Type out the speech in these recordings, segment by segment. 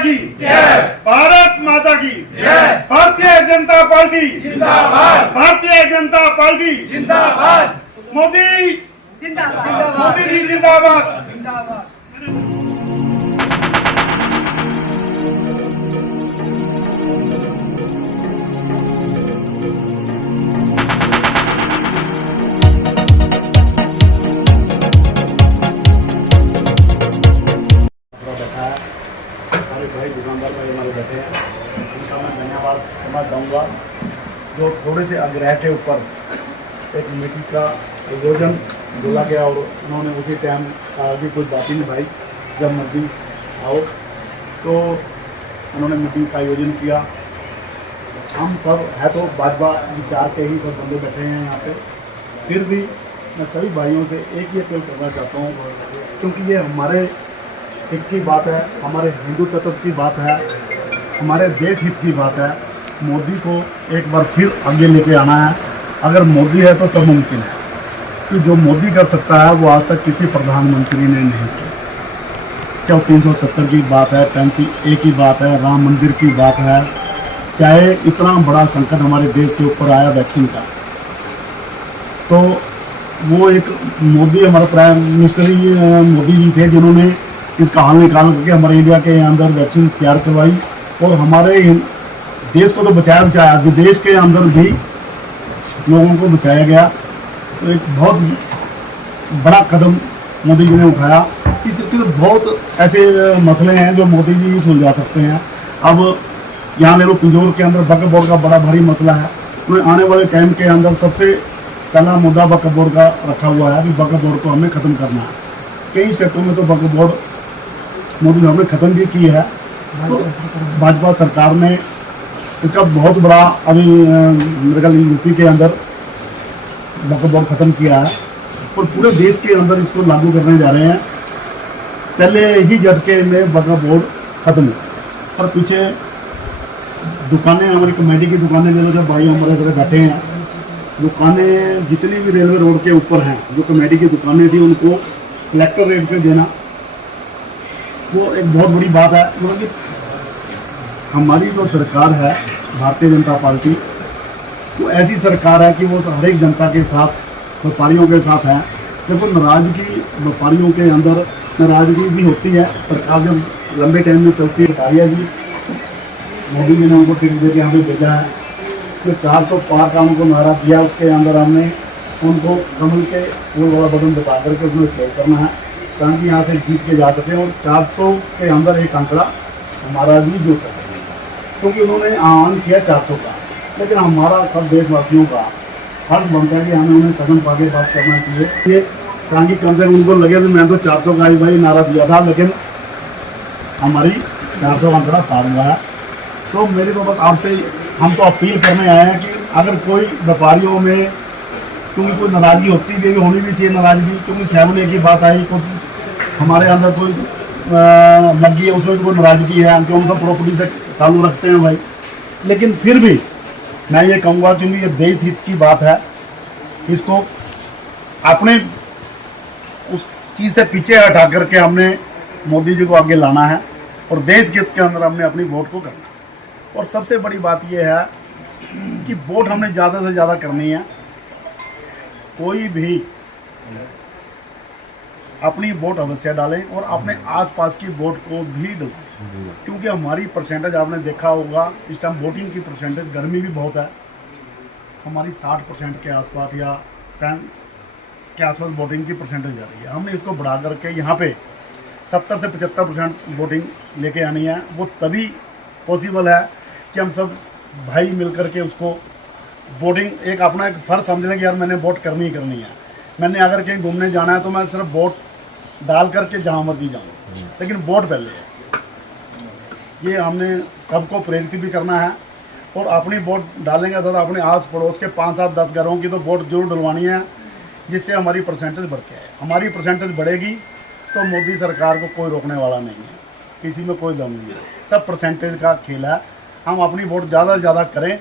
की जय, भारत माता की जय, भारतीय जनता पार्टी जिंदाबाद, भारतीय जनता पार्टी जिंदाबाद, मोदी जिंदाबाद, मोदी जी जिंदाबाद, जिंदाबाद। सारे भाई दुकानदार भाई हमारे बैठे हैं, उनका मैं धन्यवाद करना चाहूँगा जो थोड़े से आग्रह के ऊपर एक मीटिंग का आयोजन बोला गया और उन्होंने उसी टाइम कहा कि कोई बात ही नहीं भाई, जब मर्जी आओ, तो उन्होंने मीटिंग का आयोजन किया। हम सब है तो भाजपा विचार के ही सब बंदे बैठे हैं यहाँ पे, फिर भी मैं सभी भाइयों से एक ही अपील करना चाहता हूँ, क्योंकि ये हमारे हित की बात है, हमारे हिंदू तत्व की बात है, हमारे देश हित की बात है। मोदी को एक बार फिर आगे लेके आना है। अगर मोदी है तो सब मुमकिन है, कि जो मोदी कर सकता है वो आज तक किसी प्रधानमंत्री ने नहीं किया। चाहे 370 की बात है, 35A की बात है, राम मंदिर की बात है, चाहे इतना बड़ा संकट हमारे देश के ऊपर आया वैक्सीन का, तो वो एक मोदी, हमारे प्राइम मिनिस्टर ही मोदी जी थे जिन्होंने इसका हल निकाल करके हमारे इंडिया के अंदर वैक्सीन तैयार करवाई और हमारे देश को तो बचाया, विदेश के अंदर भी लोगों को बचाया गया। तो एक बहुत बड़ा कदम मोदी जी ने उठाया। इस तरीके से बहुत ऐसे मसले हैं जो मोदी जी सुलझा सकते हैं। अब यहाँ ले लो, पिंजौर के अंदर वक्फ बोर्ड का बड़ा भारी मसला है, तो आने वाले टाइम के अंदर सबसे पहला मुद्दा वक्फ बोर्ड का रखा हुआ है कि वक्फ बोर्ड को हमें ख़त्म करना है। कई स्टेटों में तो वक्फ बोर्ड मोदी साहब ने ख़त्म भी की है, तो भाजपा सरकार ने इसका बहुत बड़ा अभी मेरे ख्याल यूपी के अंदर वक्फ बोर्ड ख़त्म किया है और पूरे देश के अंदर इसको लागू करने जा रहे हैं। पहले ही झटके में वक्फ बोर्ड ख़त्म है। और पीछे दुकानें, हमारी कमेटी की दुकानें ले लो, जब भाई हमारे साथ बैठे हैं, दुकानें जितनी भी रेलवे रोड के ऊपर हैं, जो कमेटी की दुकानें थी उनको कलेक्टर रेट पे देना, वो एक बहुत बड़ी बात है। मतलब कि हमारी जो सरकार है भारतीय जनता पार्टी, वो ऐसी सरकार है कि वो हर एक जनता के साथ, व्यापारियों के साथ है। देखो, नाराज़गी व्यापारियों के अंदर नाराज़गी भी होती है। सरकार जब लंबे टाइम में चलती है, आर्या जी मोदी जी ने उनको टिकट देकर यहाँ पे भेजा है, जो 400 पार का उनको नारा दिया, उसके अंदर हमने उनको कमल के फूल वाला बटन बता करके उसमें सेव करना है ताकि यहाँ से जीत के जा सकें और 400 के अंदर एक आंकड़ा हमारा भी जुड़ सके, क्योंकि उन्होंने आह्वान किया 400 का, लेकिन हमारा सब देशवासियों का फर्ज बनता है कि हमें उन्हें सघन पाके बात करना चाहिए, ये ताकि कम से कम उनको लगे कि मैं तो 400 का ही भाई नारा दिया था, लेकिन हमारी 400 आंकड़ा पार हुआ है। तो मेरी तो बस आपसे हम तो अपील करने आए हैं कि अगर कोई व्यापारियों में, क्योंकि कोई नाराज़गी होती भी होनी भी चाहिए नाराज़गी, क्योंकि 7A की बात आई, कोई हमारे अंदर कोई लगी है, उसमें कोई नाराज़गी है, क्योंकि हम सब प्रॉपर्टी से चालू रखते हैं भाई। लेकिन फिर भी मैं ये कहूँगा, क्योंकि ये देश हित की बात है, इसको अपने उस चीज़ से पीछे हटा करके हमने मोदी जी को आगे लाना है और देश हित के अंदर हमने अपनी वोट को करना है। और सबसे बड़ी बात यह है कि वोट हमने ज़्यादा से ज़्यादा करनी है। कोई भी अपनी वोट अवश्य डालें और अपने आसपास की वोट को भी डालें, क्योंकि हमारी परसेंटेज आपने देखा होगा, इस टाइम वोटिंग की परसेंटेज, गर्मी भी बहुत है, हमारी 60% के आसपास या 10 के आसपास वोटिंग की परसेंटेज जा रही है। हमने इसको बढ़ा करके यहाँ पे 70 से 75% वोटिंग लेके आनी है। वो तभी पॉसिबल है कि हम सब भाई मिल करके उसको वोटिंग एक अपना एक फ़र्ज समझ लें कि यार मैंने वोट करनी ही करनी है। मैंने अगर कहीं घूमने जाना है तो मैं सिर्फ वोट डाल करके जहाँ मर्जी जाऊँ, लेकिन वोट पहले है। ये हमने सबको प्रेरित भी करना है और अपनी वोट डालेंगे तो अपने आस पड़ोस के 5, 7, 10 घरों की तो वोट जरूर डलवानी है, जिससे हमारी परसेंटेज बढ़ के आए। हमारी परसेंटेज बढ़ेगी तो मोदी सरकार को कोई रोकने वाला नहीं है, किसी में कोई दम नहीं है, सब परसेंटेज का खेल है। हम अपनी वोट ज़्यादा से ज़्यादा करें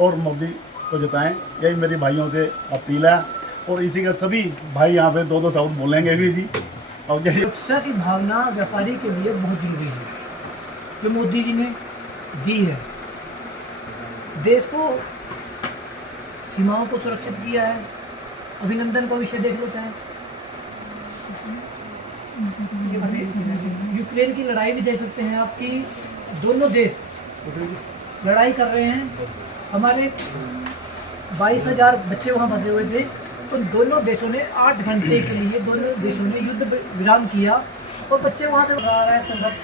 और मोदी को जिताएं, यही मेरी भाइयों से अपील है। और इसी का सभी भाई यहाँ पे 2-2 शब्द बोलेंगे भी जी। और यही सुरक्षा की भावना व्यापारी के लिए बहुत जरूरी है। जो मोदी जी ने दी है, देश को सीमाओं को सुरक्षित किया है। अभिनंदन का विषय देख लो चाहे, यूक्रेन की लड़ाई भी देख सकते हैं आप कि दोनों देश लड़ाई कर रहे हैं। हमारे 22,000 बच्चे वहाँ बसे हुए थे, तो दोनों देशों ने 8 घंटे के लिए दोनों देशों ने युद्ध विराम किया और बच्चे वहाँ से आ रहा है संघर्ष।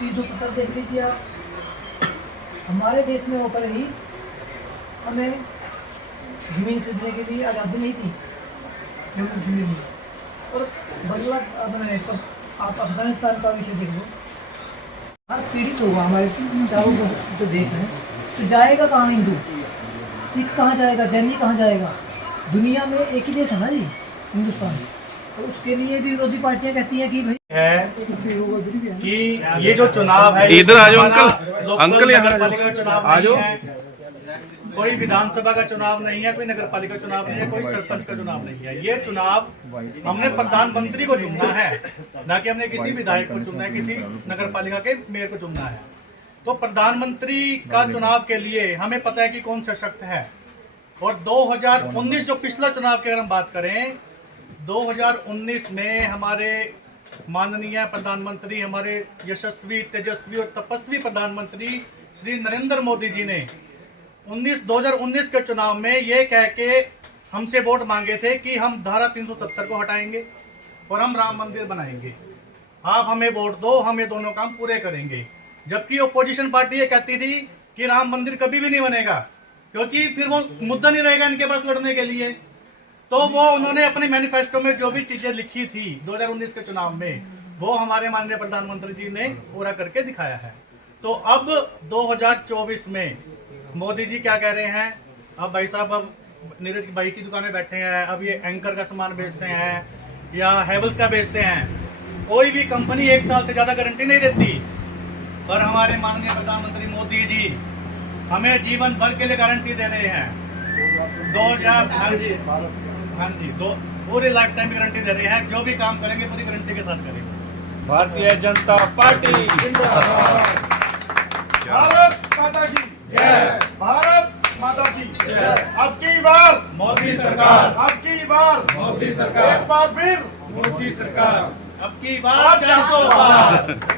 370 देख लीजिए आप। हमारे देश में होकर ही हमें जमीन खरीदने के लिए आज़ादी नहीं थी, जम्मू कश्मीर में। और बदला आप अफगानिस्तान का विषय देख लो, हर पीड़ित होगा हमारे चारों जो देश हैं, तो जाएगा कहाँ हिंदू? सिख कहाँ जाएगा? जैनी कहाँ जाएगा? दुनिया में एक ही देश है ना जी, हिंदुस्तान। तो उसके लिए भी विरोधी पार्टियां कहती हैं कि भाई है कि ये जो चुनाव है, इधर आ जाओ अंकल, अंकल यहाँ पालिका चुनाव आ जाओ। नहीं है, कोई विधानसभा का चुनाव नहीं है, कोई नगर पालिका चुनाव नहीं है, कोई सरपंच का चुनाव नहीं है। ये चुनाव हमने प्रधानमंत्री को चुनना है, ना कि हमने किसी विधायक को चुनना है, किसी नगर पालिका के मेयर को चुनना है। तो प्रधानमंत्री का चुनाव के लिए हमें पता है कि कौन सशक्त है। और 2019 जो पिछला चुनाव की अगर हम बात करें, 2019 में हमारे माननीय प्रधानमंत्री, हमारे यशस्वी, तेजस्वी और तपस्वी प्रधानमंत्री श्री नरेंद्र मोदी जी ने 2019 के चुनाव में ये कह के हमसे वोट मांगे थे कि हम धारा 370 को हटाएंगे और हम राम मंदिर बनाएंगे, आप हमें वोट दो, हम ये दोनों काम पूरे करेंगे। जबकि ओपोजिशन पार्टी ये कहती थी कि राम मंदिर कभी भी नहीं बनेगा, क्योंकि फिर वो मुद्दा नहीं रहेगा इनके पास लड़ने के लिए। तो वो उन्होंने अपने मैनिफेस्टो में जो भी चीजें लिखी थी 2019 के चुनाव में, वो हमारे माननीय प्रधानमंत्री जी ने पूरा करके दिखाया है। तो अब 2024 में मोदी जी क्या कह रहे हैं? अब भाई साहब, अब नीरज भाई की दुकान में बैठे हैं, अब ये एंकर का सामान बेचते हैं या हेवल्स का बेचते हैं। कोई भी कंपनी 1 साल से ज्यादा गारंटी नहीं देती, पर हमारे माननीय प्रधानमंत्री मोदी जी हमें जीवन भर के लिए गारंटी दे रहे हैं। 2000 हाँ जी, पूरी लाइफ टाइम की गारंटी दे रहे हैं। जो भी काम करेंगे पूरी गारंटी के साथ करेंगे। भारतीय जनता पार्टी भारत माता की जय, भारत माता की जय। अब की बार मोदी सरकार, अब की बार मोदी सरकार, एक बार फिर मोदी सरकार, अब की बार 400 पार।